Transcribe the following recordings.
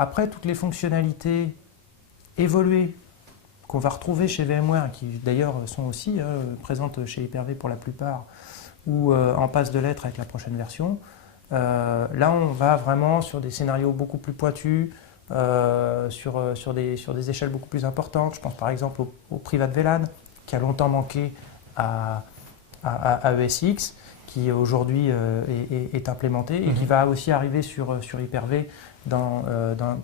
Après, toutes les fonctionnalités évoluées qu'on va retrouver chez VMware, qui d'ailleurs sont aussi présentes chez Hyper-V pour la plupart, ou en passe de l'être avec la prochaine version, là on va vraiment sur des scénarios beaucoup plus pointus, sur des échelles beaucoup plus importantes. Je pense par exemple au Private VLAN, qui a longtemps manqué à ESX, qui aujourd'hui est implémenté et qui va aussi arriver sur Hyper-V dans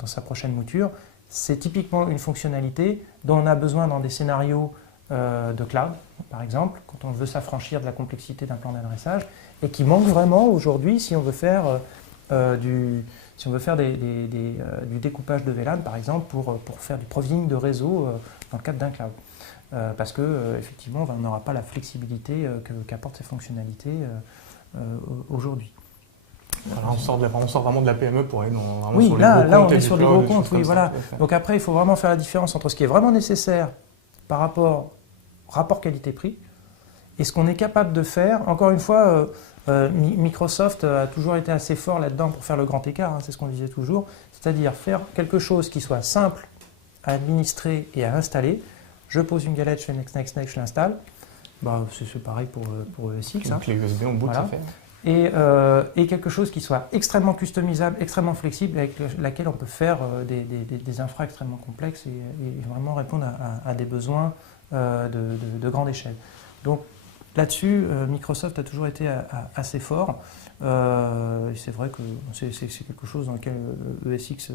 sa prochaine mouture. C'est typiquement une fonctionnalité dont on a besoin dans des scénarios de cloud, par exemple, quand on veut s'affranchir de la complexité d'un plan d'adressage, et qui manque vraiment aujourd'hui si on veut faire du découpage de VLAN, par exemple, pour faire du provisioning de réseau dans le cadre d'un cloud. Parce qu'effectivement, on n'aura pas la flexibilité qu'apportent ces fonctionnalités aujourd'hui. Alors on sort vraiment de la PME pour aller dans oui, sur là on est du sur des cloud, gros comptes, oui, voilà. Donc après, il faut vraiment faire la différence entre ce qui est vraiment nécessaire par rapport qualité-prix et ce qu'on est capable de faire. Encore une fois, Microsoft a toujours été assez fort là-dedans pour faire le grand écart, hein, c'est ce qu'on disait toujours, c'est-à-dire faire quelque chose qui soit simple à administrer et à installer. Je pose une galette, je fais next, je l'installe. Bah, c'est pareil pour ESX. Donc les USB en boot, voilà. ça fait. Et quelque chose qui soit extrêmement customisable, extrêmement flexible, avec laquelle on peut faire des infras extrêmement complexes et vraiment répondre à des besoins de grande échelle. Donc là-dessus, Microsoft a toujours été assez fort. C'est vrai que c'est quelque chose dans lequel ESX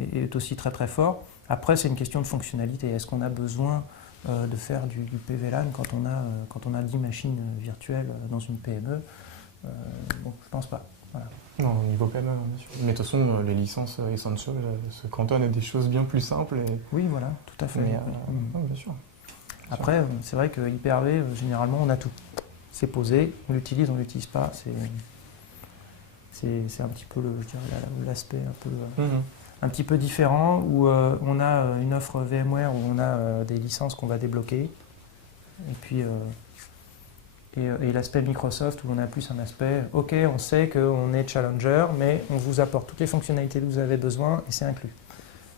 est aussi très très fort. Après, c'est une question de fonctionnalité. Est-ce qu'on a besoin de faire du PVLAN quand on a 10 machines virtuelles dans une PME? Bon, je pense pas. Voilà. Non, au niveau PME, bien sûr. Mais de toute façon, les licences Essential se cantonnent à des choses bien plus simples. Oui, voilà, tout à fait. Mais, non, bien sûr. Après, c'est vrai que Hyper-V, généralement, on a tout. C'est posé, on l'utilise, on ne l'utilise pas. C'est un petit peu l'aspect un petit peu différent où on a une offre VMware où on a des licences qu'on va débloquer. Et puis et l'aspect Microsoft où on a plus un aspect, ok, on sait qu'on est challenger, mais on vous apporte toutes les fonctionnalités dont vous avez besoin et c'est inclus.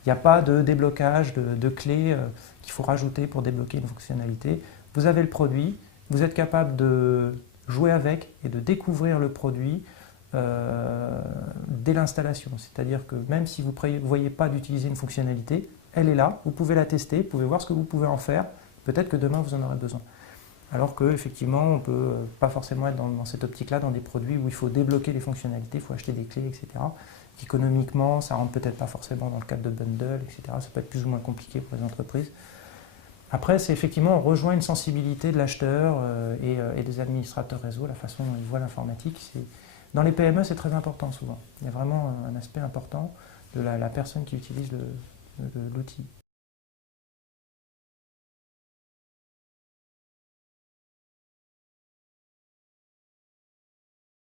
Il n'y a pas de déblocage de clés qu'il faut rajouter pour débloquer une fonctionnalité. Vous avez le produit, vous êtes capable de jouer avec et de découvrir le produit dès l'installation. C'est-à-dire que même si vous ne voyez pas d'utiliser une fonctionnalité, elle est là, vous pouvez la tester, vous pouvez voir ce que vous pouvez en faire, peut-être que demain vous en aurez besoin. Alors qu'effectivement, on ne peut pas forcément être dans cette optique-là, dans des produits où il faut débloquer les fonctionnalités, il faut acheter des clés, etc. Économiquement, ça ne rentre peut-être pas forcément dans le cadre de bundle, etc. Ça peut être plus ou moins compliqué pour les entreprises. Après, c'est effectivement, on rejoint une sensibilité de l'acheteur et des administrateurs réseau, la façon dont ils voient l'informatique. Dans les PME, c'est très important souvent. Il y a vraiment un aspect important de la personne qui utilise l'outil.